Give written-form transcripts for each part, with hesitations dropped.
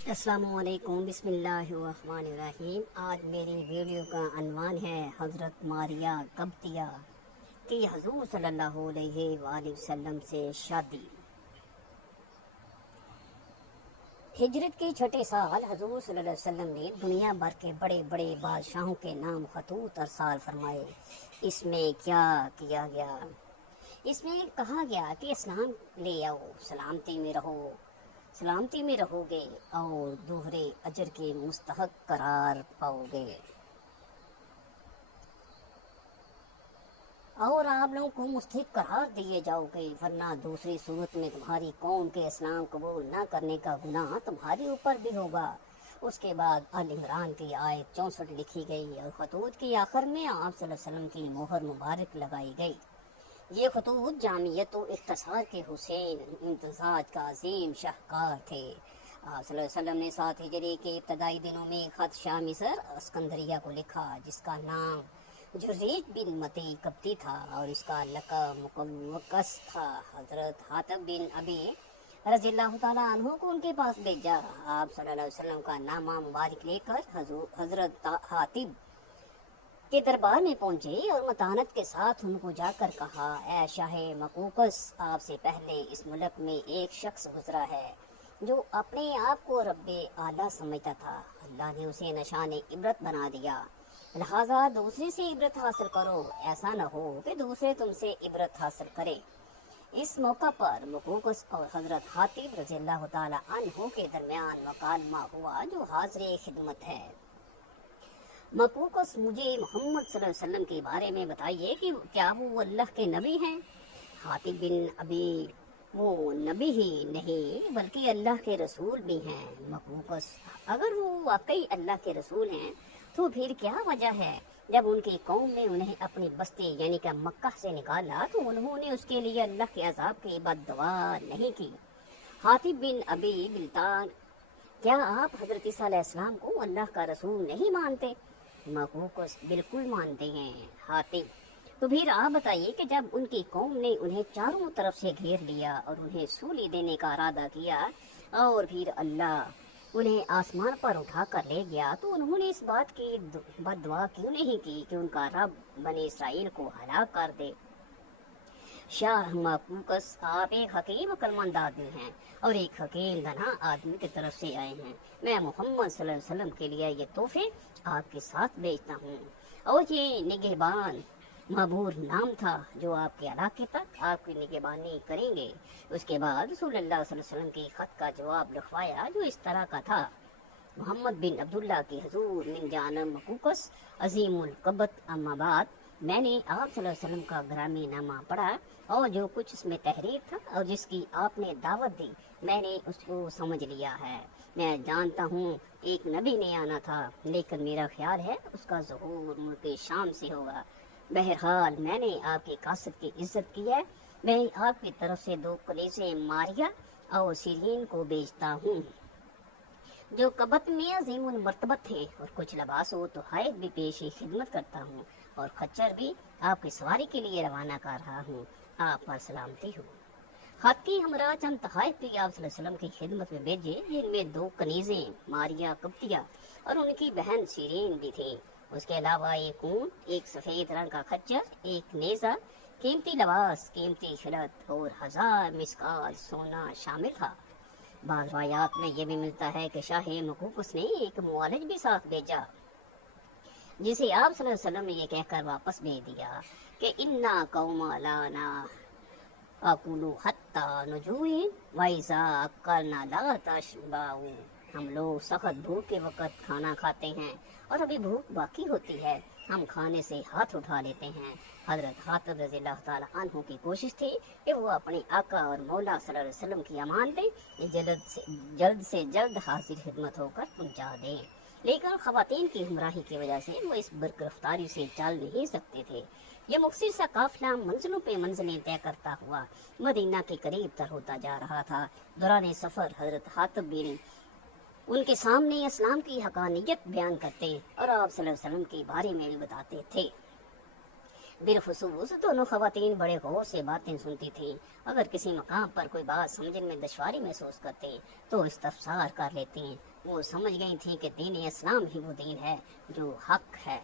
السلام علیکم، بسم اللہ الرحمن الرحیم۔ آج میری ویڈیو کا عنوان ہے حضرت ماریہ قبطیہ کی حضور صلی اللہ علیہ وآلہ وسلم سے شادی۔ ہجرت کے چھٹے سال حضور صلی اللہ علیہ وسلم نے دنیا بھر کے بڑے بڑے بادشاہوں کے نام خطوط ارسال فرمائے۔ اس میں کیا کیا گیا؟ اس میں کہا گیا کہ اسلام لے آؤ، سلامتی میں رہو گے اور دوہرے اجر کے مستحق قرار پاؤ گے، اور آپ لوگوں کو مستحق قرار دیے جاؤ گے، ورنہ دوسری صورت میں تمہاری قوم کے اسلام قبول نہ کرنے کا گناہ تمہارے اوپر بھی ہوگا۔ اس کے بعد آل عمران کی آیت 64 لکھی گئی اور خطوط کی آخر میں آپ صلی اللہ علیہ وسلم کی مہر مبارک لگائی گئی۔ یہ خطوط جامعیت و اختصار کے حسین امتزاج کا عظیم شاہکار تھے۔ آپ صلی اللہ علیہ وسلم نے 7 ہجری کے ابتدائی دنوں میں خط شاہ مصر اسکندریہ کو لکھا، جس کا نام جریج بن متی قبطی تھا اور اس کا لقب مقوقس تھا۔ حضرت حاتب بن ابی رضی اللہ تعالیٰ عنہ کو ان کے پاس بھیجا۔ آپ صلی اللہ علیہ وسلم کا نامہ مبارک لے کر حضرت حاتب کے دربار میں پہنچے اور متانت کے ساتھ ان کو جا کر کہا، اے شاہ مقوقس، آپ سے پہلے اس ملک میں ایک شخص گزرا ہے جو اپنے آپ کو رب اعلیٰ سمجھتا تھا۔ اللہ نے اسے نشان عبرت بنا دیا، لہٰذا دوسرے سے عبرت حاصل کرو، ایسا نہ ہو کہ دوسرے تم سے عبرت حاصل کرے۔ اس موقع پر مقوقس اور حضرت حاتب رضی اللہ تعالیٰ عنہ کے درمیان مکالمہ ہوا جو حاضر خدمت ہے۔ مقوقس، مجھے محمد صلی اللہ علیہ وسلم کے بارے میں بتائیے کہ کیا وہ اللہ کے نبی ہیں؟ حاتب بن ابی، وہ نبی ہی نہیں بلکہ اللہ کے رسول بھی ہیں۔ مقوقس، اگر وہ واقعی اللہ کے رسول ہیں تو پھر کیا وجہ ہے جب ان کی قوم نے انہیں اپنی بستی یعنی کہ مکہ سے نکالا تو انہوں نے اس کے لیے اللہ کے عذاب کی بد دعا نہیں کی؟ حاتب بن ابی بلتان، کیا آپ حضرت عیسیٰ علیہ السلام کو اللہ کا رسول نہیں مانتے؟ مقوقس، بالکل مانتے ہیں۔ حاتب، تو پھر آپ بتائیے کہ جب ان کی قوم نے انہیں چاروں طرف سے گھیر لیا اور انہیں سولی دینے کا ارادہ کیا اور پھر اللہ انہیں آسمان پر اٹھا کر لے گیا تو انہوں نے اس بات کی بد دعا کیوں نہیں کی کہ ان کا رب بنی اسرائیل کو ہلاک کر دے؟ شاہ مقوقس، آپ ایک حکیم عقل مند آدمی ہیں اور ایک حکیم دانا آدمی کی طرف سے آئے ہیں۔ میں محمد صلی اللہ علیہ وسلم کے لیے یہ تحفے آپ کے ساتھ بھیجتا ہوں، اور یہ نگہبان معبور نام تھا جو آپ کے علاقے تک آپ کی نگہبانی کریں گے۔ اس کے بعد رسول اللہ صلی اللہ علیہ وسلم کی خط کا جواب لکھوایا جو اس طرح کا تھا، محمد بن عبداللہ کی حضور من جانب مقوقس عظیم القبط، اما بعد، میں نے آپ صلی اللہ علیہ وسلم کا گرامی نامہ پڑھا اور جو کچھ اس میں تحریر تھا اور جس کی آپ نے دعوت دی میں نے اس کو سمجھ لیا ہے۔ میں جانتا ہوں ایک نبی نے آنا تھا، لیکن میرا خیال ہے اس کا ظہور ملک شام سے ہوگا۔ بہرحال میں نے آپ کی کاست کی عزت کی ہے، میں آپ کی طرف سے 2 کلیسے ماریہ اور سیرین کو بیچتا ہوں جو قبط میں عظیم المرتبت تھے، اور کچھ لباس و تحائف بھی پیشی خدمت کرتا ہوں، اور خچر بھی آپ کی سواری کے لیے روانہ کر رہا ہوں۔ آپ پر سلامتی ہو۔ خط کی ہمراہ چند تحائف بھی آپ صلی اللہ علیہ وسلم کی خدمت میں بھیجے، جن میں 2 کنیزیں ماریہ قبطیہ اور ان کی بہن سیرین بھی تھیں۔ اس کے علاوہ ایک اونٹ، ایک سفید رنگ کا خچر، ایک نیزہ، قیمتی لباس، قیمتی خلعت اور 1000 مسکال سونا شامل تھا۔ بعض روایات میں یہ بھی ملتا ہے کہ شاہ مقوقس نے ایک معالج بھی ساتھ بھیجا جسے آپ صلی اللہ علیہ وسلم نے یہ کہہ کر واپس بھیج دیا کہ انا قوم لانا اکلو حتی نجوعین وَإِذَا أَكَلْنَا لَا تَشْبَعُوا، ہم لوگ سخت بھوک کے وقت کھانا کھاتے ہیں اور ابھی بھوک باقی ہوتی ہے، ہم کھانے سے ہاتھ اٹھا لیتے ہیں۔ حضرت حاتب رضی اللہ تعالیٰ عنہ کی کوشش تھی کہ وہ اپنے آقا اور مولا صلی اللہ علیہ وسلم کی امانتیں جلد سے جلد حاضر خدمت ہو کر پہنچا دیں، لیکن خواتین کی ہمراہی کی وجہ سے وہ اس برق رفتاری سے چل نہیں سکتے تھے۔ یہ مختصر سا قافلہ منزلوں پہ منزلیں طے کرتا ہوا مدینہ کے قریب تر ہوتا جا رہا تھا۔ دوران سفر حضرت حاتب بن ان کے سامنے اسلام کی حقانیت بیان کرتے اور آپ صلی اللہ علیہ وسلم کے بارے میں بھی بتاتے تھے۔ बिलखुसूस दोनों खवातीन बड़े गौर से बातें सुनती थीं। अगर किसी मकाम पर कोई बात समझने में दुश्वारी महसूस करते तो इस्तफसार कर लेती। वो समझ गई थीं कि दीन इस्लाम ही वो दीन है जो हक है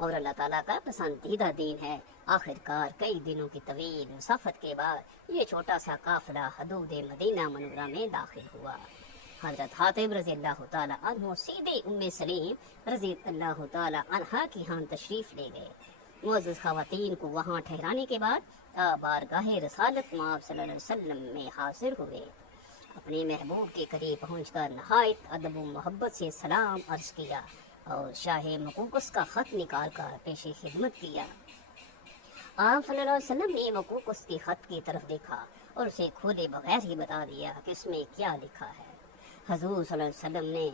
और अल्लाह ताला का पसंदीदा दीन है। आखिरकार कई दिनों की तवील मुसाफत के बाद ये छोटा सा काफिला हदूद मदीना मनूरा में दाखिल हुआ। हजरत हातिब रजी अल्लाह तआला अन्हु सीधे उम्मे सलीम रजी अल्लाह तआला अन्हा की यहाँ तशरीफ ले गए। मुअज़्ज़ज़ खवातीन को वहाँ ठहराने के बाद बारगाह रसालत मआब सल्लल्लाहु अलैहि वसल्लम में हाजिर हुए। अपने महबूब के करीब पहुंचकर नहायत अदब व मोहब्बत से सलाम अर्ज किया और शाह मकूकस का खत निकाल कर पेश खिदमत किया। आप सल्लल्लाहु अलैहि वसल्लम ने मकूकस के खत की तरफ देखा और उसे खोले बगैर ही बता दिया कि इसमें क्या लिखा है। हजूर सल्लल्लाहु अलैहि वसल्लम ने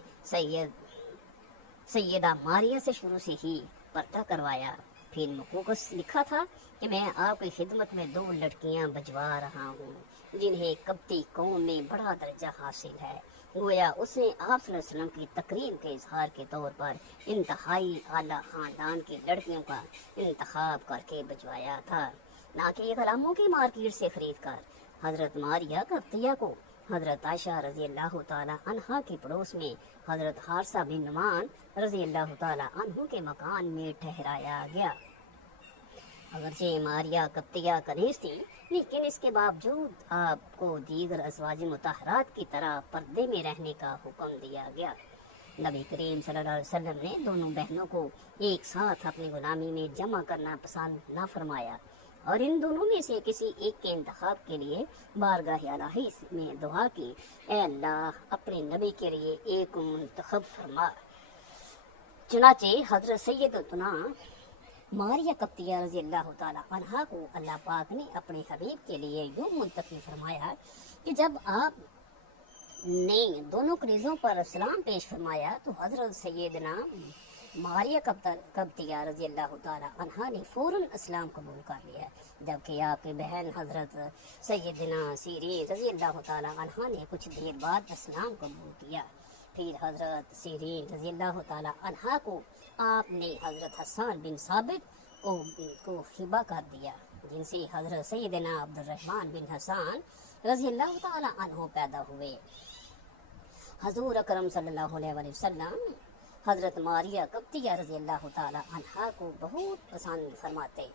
सैयदा मारिया से शुरू से ही पर्दा करवाया। फिर मकूकस लिखा था कि मैं आपकी खिदमत में 2 लड़कियां बजवा रहा हूँ जिन्हें कब्ती कौम में बड़ा दर्जा हासिल है। गोया उसने आप सल्लल्लाहु अलैहि वसल्लम की तकरीम के इजहार के तौर पर इंतहाई आला खानदान की लड़कियों का इंतखाब करके बजवाया था, ना कि गुलामों की मार्केट से खरीद कर। हजरत मारिया कब्तिया को हजरत आयशा रजी अल्लाह तआला अन्हा के पड़ोस में हजरत हारसा बिन नुमान रजी अल्लाह तआला अन्हु के मकान में ठहराया गया। अगरचे मारिया कब्तिया कनीज थी, लेकिन इसके बावजूद आपको दीगर अज़वाज मुतहरात की तरह पर्दे में रहने का हुक्म दिया गया। नबी करीम सल्लल्लाहु अलैहि वसल्लम ने दोनों बहनों को एक साथ अपनी गुलामी में जमा करना पसंद न फरमाया और इन दोनों में से किसी एक के इंतखाब के लिए बारगाह इलाही में दुआ की, ए अल्लाह अपने नबी के लिए एक मुंतखब फरमा। चुनाचे हजरत सैयदतुना मारिया कब्तिया रजी अल्लाह तआला अन्हा को अल्लाह पाक ने अपने हबीब के लिए यूं मुंतखब फरमाया कि जब आप ने दोनों कनीज़ों पर सलाम पेश फरमाया तो हजरत सैयदना मारिया कब्तिया रजी अल्लाह तआला अन्हा ने फौरन इस्लाम कबूल कर लिया, जबकि आपकी बहन हजरत सैयदना सीरीन रजी अल्लाह तआला अन्हा ने कुछ देर बाद इस्लाम कबूल किया। फिर हजरत सीरीन रजी अल्लाह तआला अन्हा को आपने हजरत हसन बिन साबित को हिबा कर दिया, जिनसे हजरत सैयदना अब्दुर्रहमान बिन हसन रजी अल्लाह तआला अन्हु पैदा हुए। हजूर अकरम सल्लल्लाहु अलैहि वसल्लम हजरत मारिया कब्तिया रजी अल्लाह तआला अन्हा को बहुत पसंद फरमाते।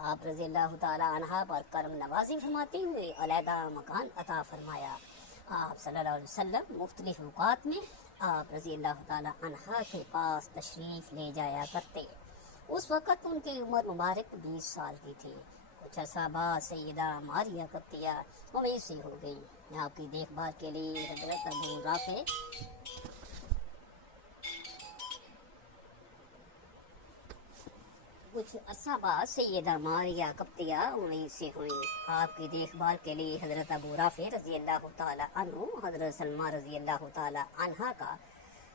आप रजी अल्लाह तआला अन्हा पर करम नवाजी फरमाते हुए अलहदा मकान अता फरमाया। आप सल्लल्लाहु अलैहि वसल्लम मुख्तलिफ औकात में आप रजी अल्लाह तआला अन्हा के पास तशरीफ़ ले जाया करते। उस वक़्त उनकी उम्र मुबारक 20 साल की थी। कुछ अर्सा बाद सैयदा मारिया कब्तिया मवेशी हो गई। आपकी देखभाल के लिए हज़रत अबू राफ़े कुछ अर्सा बाद सैयदा मारिया कब्तिया उम्मीद से हुई। आपकी देखभाल के लिए हजरत अबू राफ़े रजी अल्लाह तआला अन्हु हजरत सलमा रजी अल्लाह तआला अन्हा का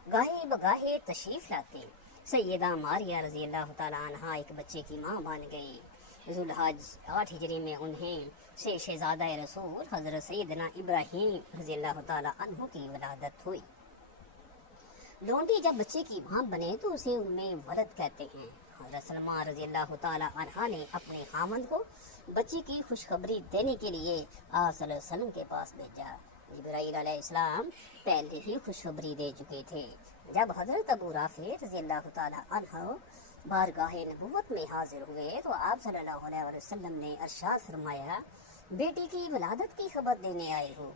गाहे बगाहे तशरीफ़ लाते। सैयदा मारिया रजी अल्लाह तआला अन्हा एक बच्चे की माँ बन गई। ज़ुल्हज 8 हिजरी में उन्हें से शहज़ादा रसूल हजरत सैयदना इब्राहीम रजी अल्लाह तआला अन्हु की वलादत हुई। लोंडी जब बच्चे की माँ बने तो उसे उम्मे वलद कहते हैं। हज़रत सलमा रज़ी अल्लाह तआला अन्हा ने अपने खामंद को बच्चे की खुशखबरी देने के लिए आप सल्लल्लाहु अलैहि वसल्लम के पास भेजा। जिब्राईल अलैहिस्सलाम पहले ही खुशखबरी दे चुके थे। जब हज़रत अबू राफ़े रज़ी अल्लाह तआला अन्हु बारगाह नबुव्वत में हाजिर हुए तो आप सल्लल्लाहु अलैहि वसल्लम ने इरशाद फरमाया, बेटी की वलादत की खबर देने आए हो।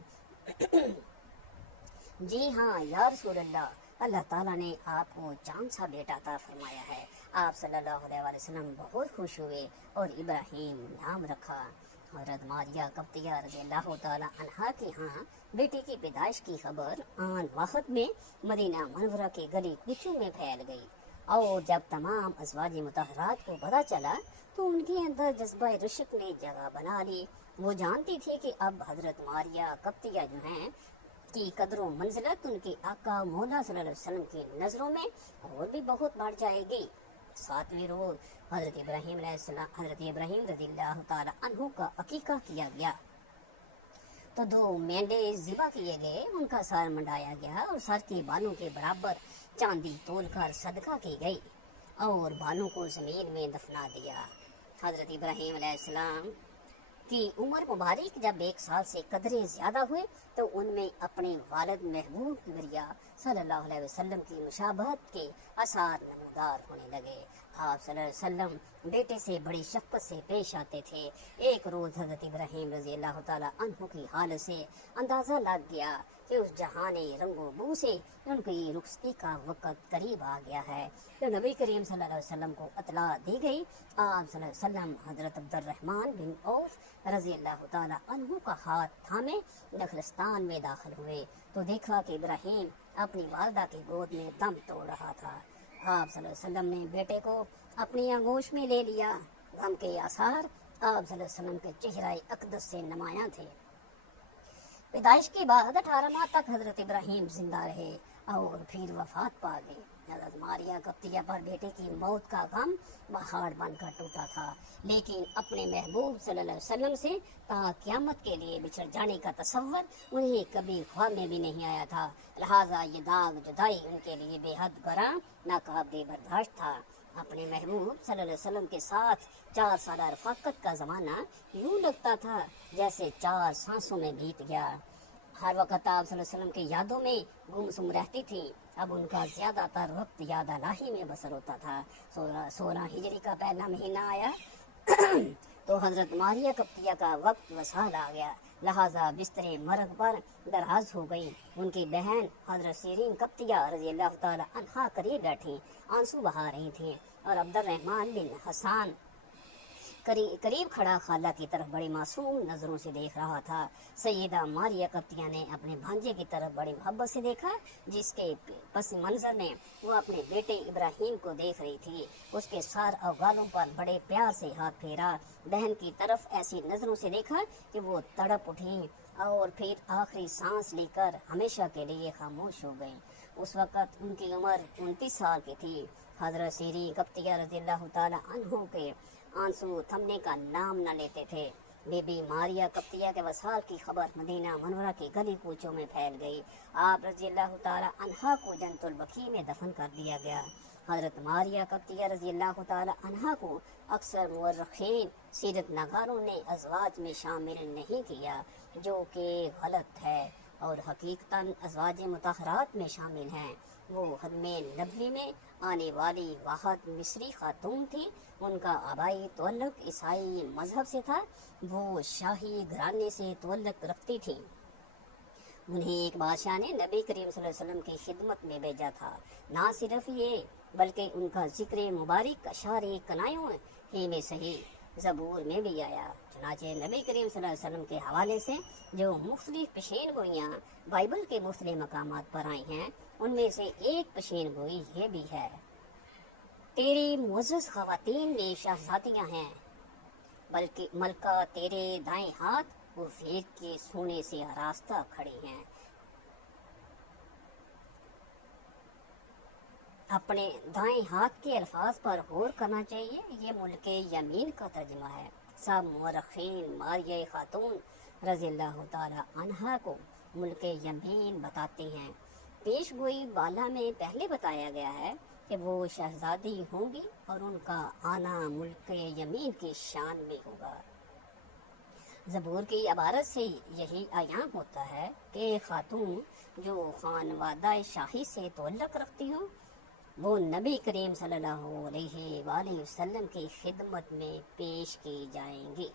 जी हाँ या रसूल अल्लाह, अल्लाह ताला ने आपको चांद सा बेटा अता फरमाया है। आप सल्लल्लाहु अलैहि वसल्लम बहुत खुश हुए और इब्राहीम नाम रखा। हज़रत मारिया कब्तिया रज़ी अल्लाह तआला अन्हा के यहाँ बेटी की पैदाइश की खबर आन वक्त में मदीना मुनव्वरा के गली कूचों में फैल गई और जब तमाम अज़वाज मुतहरात को पता चला तो उनके अंदर जज्बा रुशक ने जगह बना ली। वो जानती थी कि अब हज़रत मारिया कब्तिया जो हैं की कदरों मंजिलत उनके आका मौला सल्लल्लाहु अलैहि वसल्लम की नज़रों में और भी बहुत बढ़ जाएगी। 7वें रोज़ हज़रत इब्राहीम रज़ियल्लाहु ताला अन्हु का अकीका किया गया तो 2 मेंढे ज़िबा किए गए, उनका सर मंडाया गया और सर के बालों के बराबर चांदी तोलकर सदका की गई और बालों को ज़मीन में दफना दिया। हज़रत इब्राहीम अलैहिस्सलाम की उम्र मुबारक जब 1 साल से कदरे ज़्यादा हुए तो उनमें अपने वालिद महबूब किबरिया सल्लल्लाहु अलैहि वसल्लम की मुशाबहत के आसार नमूदार होने लगे। आप सल्लल्लाहु अलैहि वसल्लम बेटे से बड़ी शफ़क़त से पेश आते थे। एक रोज़ हज़रत इब्राहीम रज़ी अल्लाह ताला अन्हु की हालत से अंदाज़ा लग गया कि उस जहाने रंगो बू से उनकी रुखसती का वक़्त करीब आ गया है। तो नबी करीम सल्लल्लाहु अलैहि वसल्लम को इत्तला दी गई। आप सल्लल्लाहु अलैहि वसल्लम हज़रत अब्दुर्रहमान बिन औफ रज़ी अल्लाह ताला अन्हु का हाथ थामे नखलस्तान में दाखिल हुए तो देखा कि इब्राहीम अपनी वालदा की गोद में दम तोड़ रहा था। आप सल्लल्लाहु अलैहि वसल्लम ने बेटे को अपनी आगोश में ले लिया। गम के आसार आप सल्लल्लाहु अलैहि वसल्लम के चेहरा अक़दस से नुमायां थे। पैदाइश के बाद 18 माह तक हज़रत इब्राहीम जिंदा रहे और फिर वफात पा गए। हज़रत मारिया कप्तिया पर बेटे की मौत का गम पहाड़ बनकर टूटा था, लेकिन अपने महबूब सल्लल्लाहु अलैहि वसल्लम से ता क़यामत के लिए बिछड़ जाने का तसव्वुर उन्हें कभी ख्वाब में भी नहीं आया था। लिहाजा ये दाग जुदाई उनके लिए बेहद गरा नाकाबिल बर्दाश्त था। अपने महबूब सल्लल्लाहु अलैहि वसल्लम के साथ 4 साल रफ़ाकत का ज़माना यूँ लगता था जैसे 4 सांसों में बीत गया। हर वक्त आप सल्लल्लाहु अलैहि वसल्लम की यादों में गुमसुम रहती थी। अब उनका ज़्यादातर वक्त याद अलाही में बसर होता था। 16 हिजरी का पहला महीना आया तो हज़रत मारिया कप्तिया का वक्त वसाल आ गया। लिहाजा बिस्तरे मरग पर दराज हो गई। उनकी बहन हज़रत सीरीन कप्तिया रज़ी अल्लाह ताला अन्हा करीब बैठी आंसू बहा रही थी और अब्दुर्रहमान बिन हसन करीब खड़ा खाला की तरफ बड़ी मासूम नज़रों से देख रहा था। सैयदा मारिया कप्तिया ने अपने भांजे की तरफ बड़ी मोहब्बत से देखा, जिसके पस मंजर में वो अपने बेटे इब्राहीम को देख रही थी। उसके सर और गालों पर बड़े प्यार से हाथ फेरा। बहन की तरफ ऐसी नज़रों से देखा कि वो तड़प उठी और फिर आखिरी सांस लेकर हमेशा के लिए खामोश हो गई। उस वक़्त उनकी उम्र 29 साल की थी। हज़रत सीरी कप्तिया रज़ियल्लाहु ताला अन्हु के आंसू थमने का नाम न लेते थे। बीबी मारिया कप्तिया के वसाल की खबर मदीना मनवरा की गली कूचों में फैल गई। आप रज़ियल्लाहु ताला अन्हा को जन्नतुल बकी में दफन कर दिया गया। हज़रत मारिया कप्तिया रज़ियल्लाहु ताला अन्हा को अक्सर मुअर्रिखीन सीरत नगारों ने अज़वाज में शामिल नहीं किया, जो कि गलत है और हकीकतन अज़वाज मुतहरात में शामिल हैं। वो हदमे नबवी में आने वाली वाहद मिस्री खातून थी। उनका आबाई तवल्लुक ईसाई मजहब से था। वो शाही घराने से तवल्लुक रखती थी। उन्हें एक बादशाह ने नबी करीम सल्लल्लाहु अलैहि वसल्लम की खिदमत में भेजा था। ना सिर्फ ये बल्कि उनका जिक्र मुबारक अशारे कनायों ही में सही ज़बूर में भी आया। चुनाचे नबी करीम सल्लल्लाहु अलैहि वसल्लम के हवाले से जो मुख्तलिफ पेशीन गोइयाँ बाइबल के मुख्तलिफ मकामात पर आई हैं, उनमें से एक पेशीन गोई ये भी है, तेरी मुअज़्ज़ज़ ख़वातीन में शहज़ादियाँ हैं, बल्कि मलका तेरे दाएं हाथ वो फेर के सोने से आरास्ता खड़ी हैं। अपने दाएं हाथ के अल्फाज पर गौर करना चाहिए। ये मुल्क यमीन का तर्जुमा है। सब मुअर्रिखीन मारिया खातून रज़ियल्लाहु ताला अन्हा को मुल्क यमीन बताते हैं। पेश गोई बाला में पहले बताया गया है कि वो शहजादी होंगी और उनका आना मुल्क यमीन की शान में होगा। ज़बूर की इबारत से यही आयाम होता है कि खातून जो खानवादा शाही से तवल्लुक रखती हो, वो नबी करीम सल्लल्लाहु अलैहि वसल्लम की खिदमत में पेश की जाएंगी।